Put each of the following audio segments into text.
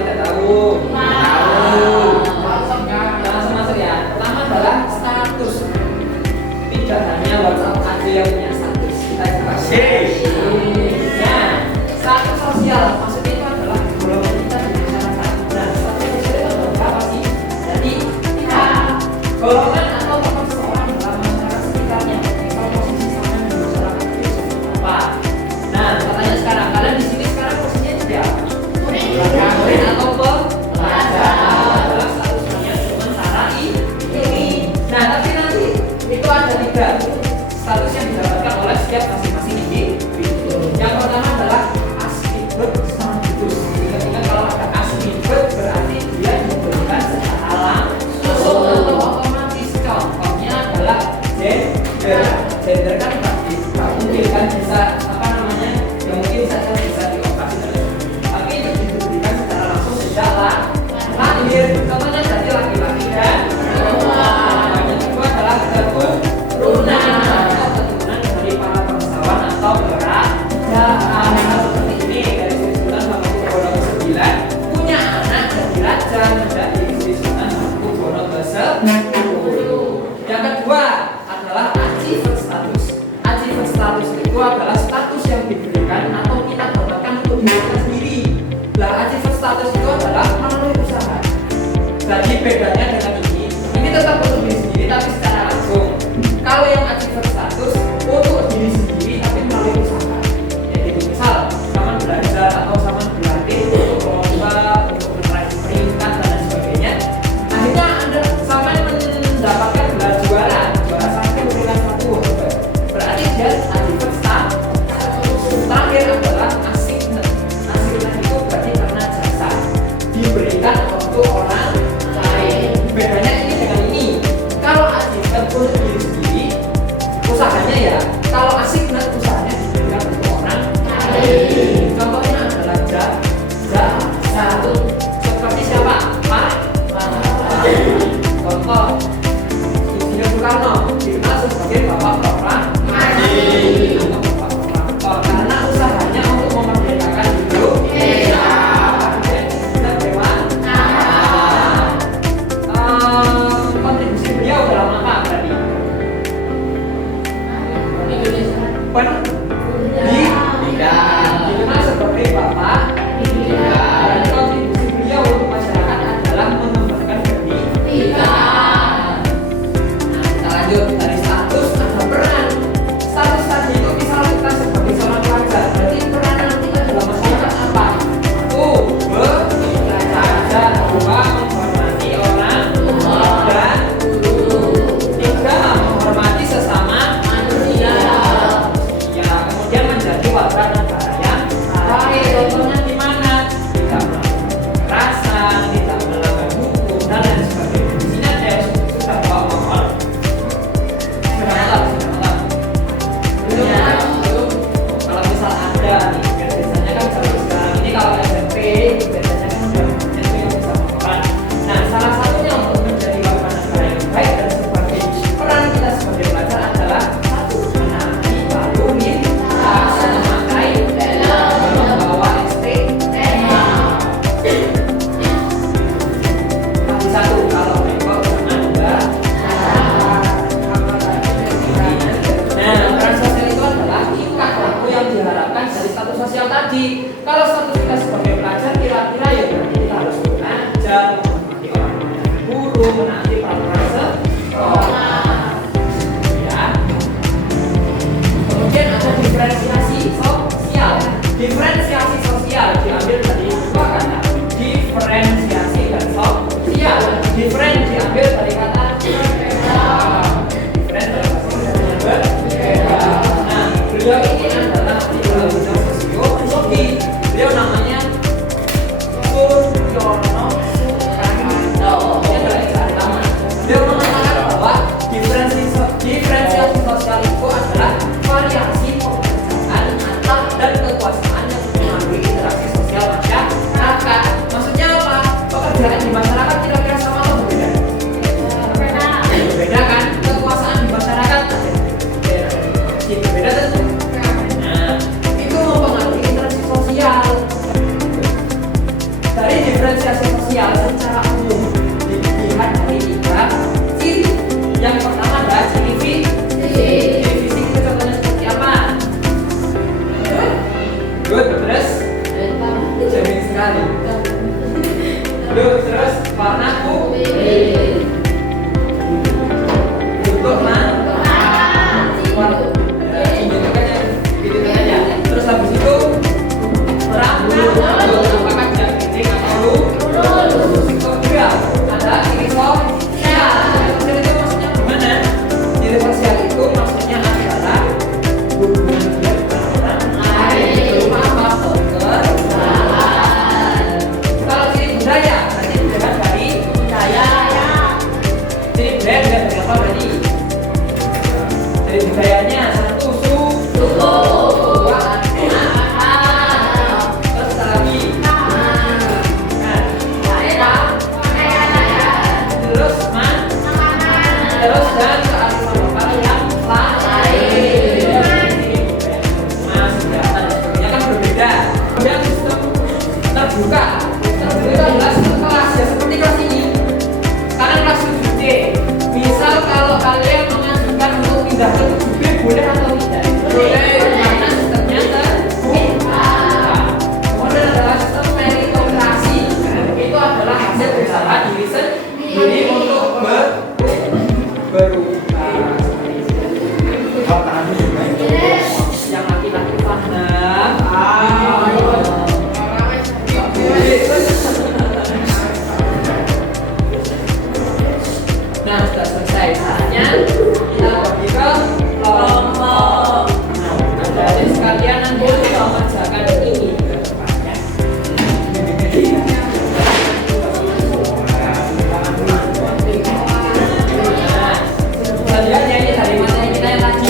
tidak tahu? Tahu. Langsung masuk ya. Pertama adalah status. Tidak hanya WhatsApp aja yang punya status. Kita bahas. Nah, status sosial maksudnya itu adalah golongan kita di masyarakat. Nah, status sosial itu adalah apa sih? Jadi kita golongan atau tokoh seseorang dalam masyarakat sekitarnya. Kalau posisi sama di masyarakat itu seperti apa? Nah, pertanyaan sekarang, kalian di sini sekarang posisinya jadi apa? Murid atau pelajar adalah statusnya sementara ini. Nah, tapi nanti itu ada 3 status yang didapatkan oleh setiap masing-masing individu. Yang pertama adalah asmibet status. Ingat kalau ada asmibet berarti dia diberikan secara langsung atau otomatis. Contohnya adalah gender. Gender kan tak mungkin kan bisa apa namanya? Ya mungkin saja bisa dioperasi dan sebagainya. Tapi itu diberikan secara langsung sejak lahir. Contohnya jadi laki-laki dan perempuan. Yang kedua adalah keturunan dari para bangsawan atau kerajaan. Seperti ini dari Sri Sultan Hamengkubuwono ke-9 punya anak jadi raja menjadi Sri Sultan Hamengkubuwono ke-10. Yang kedua adalah achievement status. Achievement status itu adalah status yang diberikan atau kita dapatkan untuk diri kita sendiri. Lah achievement status itu adalah melalui usaha. Jadi bedanya dengan ini tetap untuk diri sendiri tapi secara langsung. Kalau yang achievement status untuk diri sendiri tapi melalui usaha. Jadi misal zaman belajar atau zaman berlatih untuk lomba, untuk meraih peringkat dan lain sebagainya. Akhirnya Anda sampai mendapatkan gelar juara sampai urutan 1. Berarti dia achievement status. Terakhir adalah achievement. Achievement itu berarti karena jasa diberikan untuk orang lain. Bedanya ini dengan ini. Kalau achievement untuk diri sendiri, usahanya ya. Kalau achievement usahanya diberikan untuk orang lain. Contohnya adalah jasa. Seperti siapa? Pak. Contoh Insinyur Soekarno dikenal sebagai Bapak Proklamasi. Karena usahanya untuk memerdekakan Indonesia. Kontribusi beliau dalam apa berarti? Dikenal sebagai Bapak. Dan kontribusi beliau untuk masyarakat adalah mengembangkan pendidikan. Nah, kita lanjut dari status ada peran. Status tadi itu misalnya kita sebagai seorang pelajar, berarti peranan kita dalam masyarakat apa? 1. Belajar. 2. Menghormati orang dan 3. Menghormati sesama manusia. Ya, kemudian menjadi warga negara yang baik. Contohnya di mana? Tidak melakukan kekerasan, tidak melanggar hukum dan lain sebagainya. Di sini ada yang sudah bawa motor. Sudah malam. Kalau misal ada nih, biasanya kan kalau sekarang ini kalau SMP biasanya kan udah itu yang bisa motoran. Nah, salah satunya untuk menjadi warga negara yang baik dan sebagai peran kita sebagai pelajar adalah 1. Menaati lalu lintas, memakai helm, membawa STNK. Masih 1 kalau bengkok jangan Anda. Nah, peran sosial itu adalah tingkah laku yang diharapkan dari status sosial tadi. Kalau status kita sebagai pelajar kira-kira ya berarti kita harus belajar, menghormati orang tua dan guru, menaati peraturan sekolah. Ya. Kemudian ada diferensiasi sosial. Diferensiasi sosial diambil dari 2 kata. Diferensiasi dan sosial. Different diambil dari kata berbeda. Different dalam bahasa Indonesia berbeda. Nah, beliau ini adalah di dalam bidang sosiologi. Beliau namanya Suryono Sukarno. Dia adalah cari nama. Beliau mengatakan bahwa diferensiasi sosial itu adalah variasi pekerjaan atau dan kekuasaan yang mempengaruhi interaksi sosial masyarakat. Maksudnya apa? Pekerjaan di masyarakat kira-kira sama atau berbeda? Berbeda kan? Kekuasaan di masyarakat berbeda tentu. Nah, itu mempengaruhi interaksi sosial. Dari diferensiasi sosial secara umum dilihat dari tiga ciri. Yang pertama adalah ciri fisik. Ciri fisik itu contohnya seperti apa? Good, terus jamin sekali. Good, terus warna kuning. Bentuk terus habis itu rambut apakah dia keriting atau lurus? Kedua ada ciri sosial. Itu maksudnya gimana? Ciri sosial itu maksudnya adalah hubungan dia dengan orang lain berupa apa? Kekerabatan. Kalau ciri budaya berarti bukan dari budaya. Ciri budaya juga dari apa berarti? Dari budayanya satu suku. Terus dan kearifan lokal yang lain. Mas, kesehatan dan sebagainya kan berbeda. Kemudian sistem terbuka. Terbuka itu adalah sistem kelas ya seperti kelas ini. Sekarang kelas 7D. Misal kalau kalian mengajukan untuk pindah ke 7B boleh atau tidak? Boleh. Karena sistemnya terbuka. Kemudian adalah sistem meritokrasi. Itu adalah hasil usaha diri sendiri untuk yang laki-laki paham. Nah, sudah selesai. Saatnya kita bagi ke kelompok. Jadi sekalian nanti kita mengerjakan ini ke depannya. Lihat ya, ini dari materi kita yang tadi.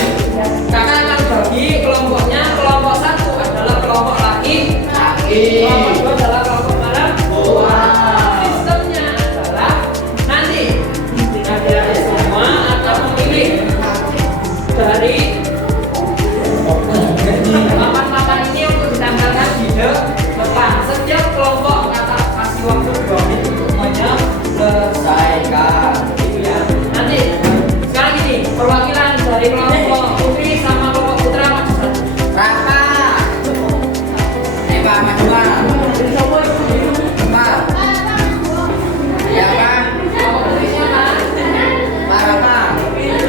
Kakak akan bagi kelompoknya. Kelompok satu adalah kelompok laki-laki. Kelompok dua adalah kelompok perempuan. Sistemnya adalah nanti adik-adik semua akan memilih dari papan-papan ini untuk ditempelkan di depan. Setiap kelompok kata kasih waktu 2 menit untuk menyelesaikan. Gitu ya. Nanti perwakilan dari kelompok putri sama kelompok putra maju satu. Raka. Eva maju. Empat. Ya kan? Kelompok putri siapa? Pak Raka. Kopiah.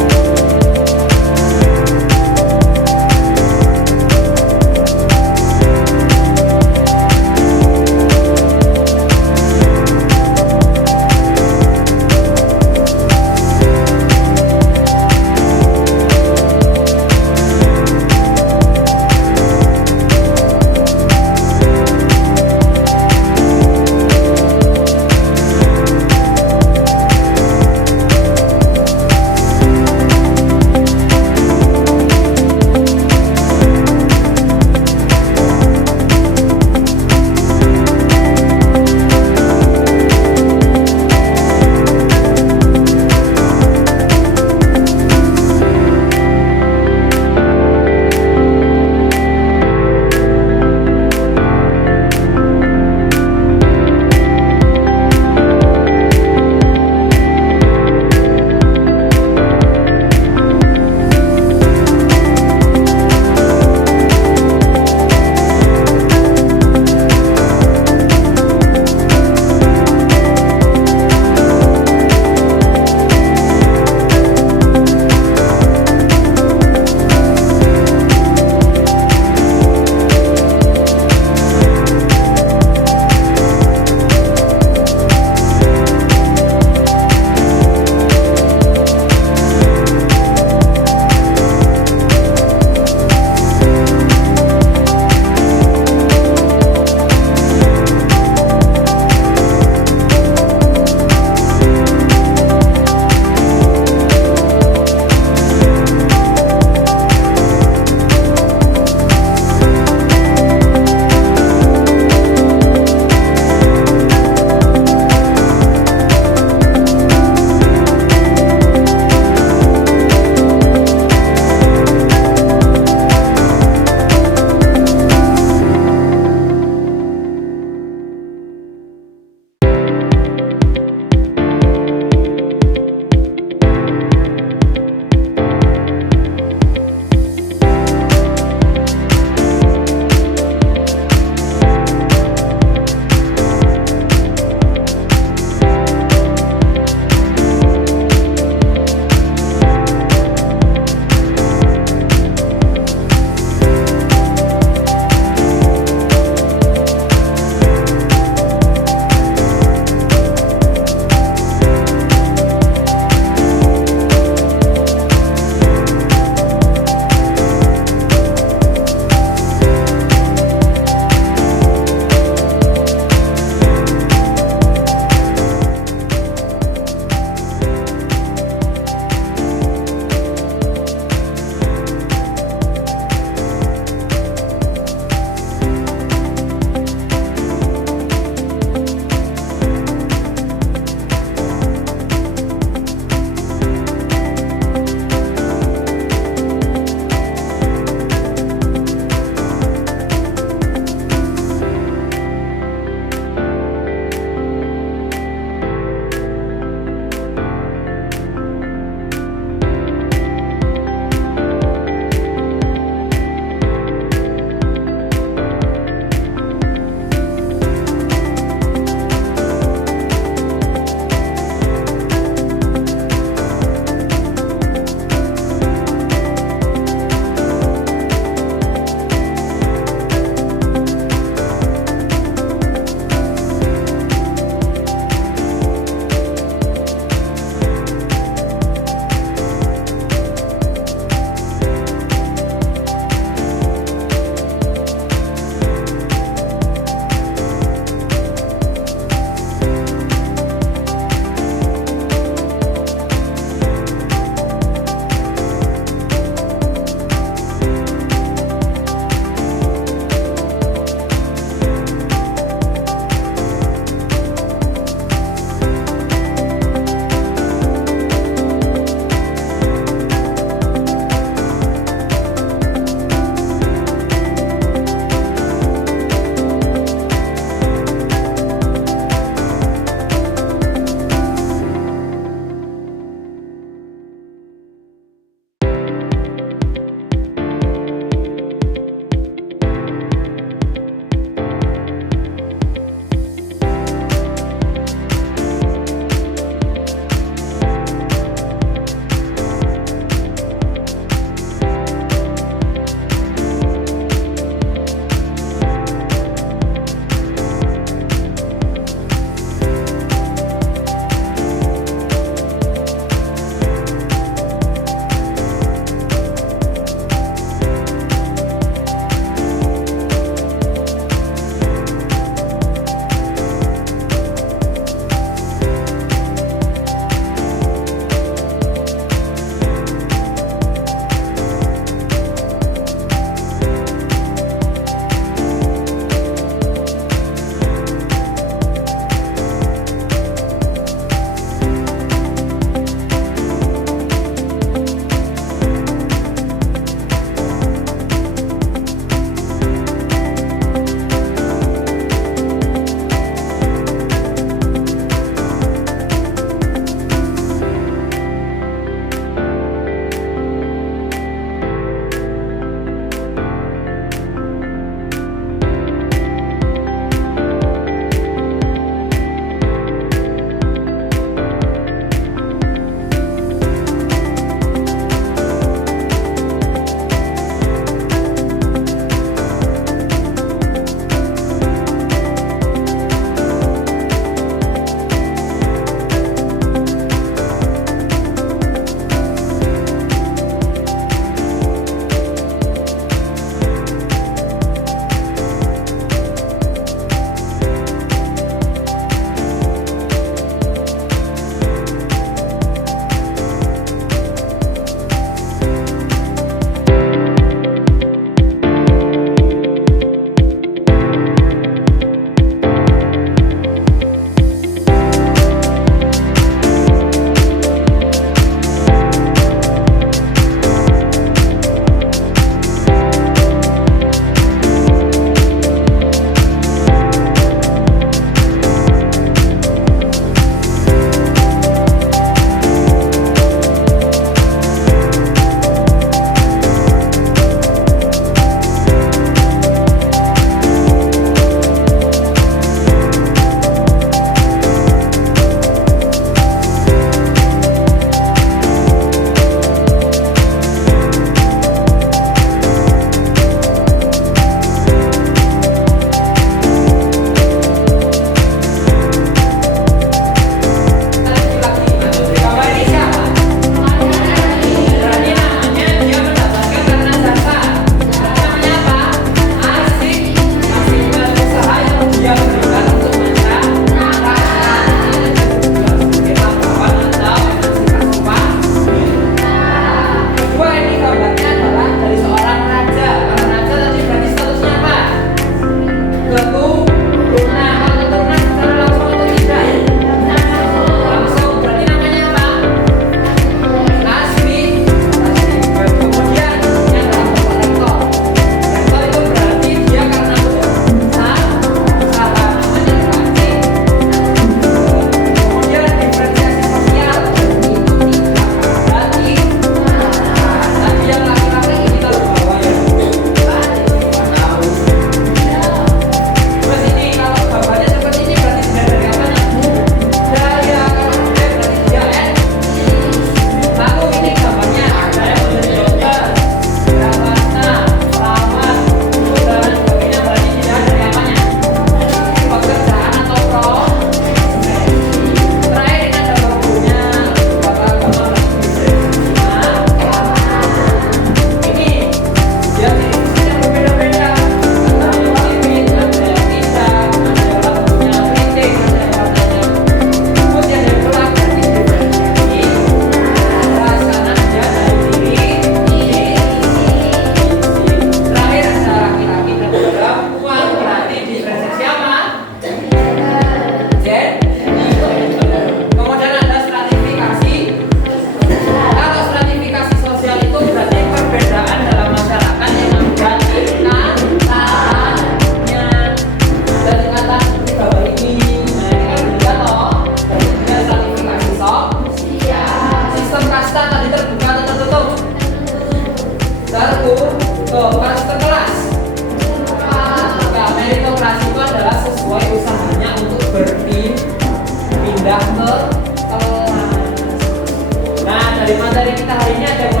materi kita hari ini ada yang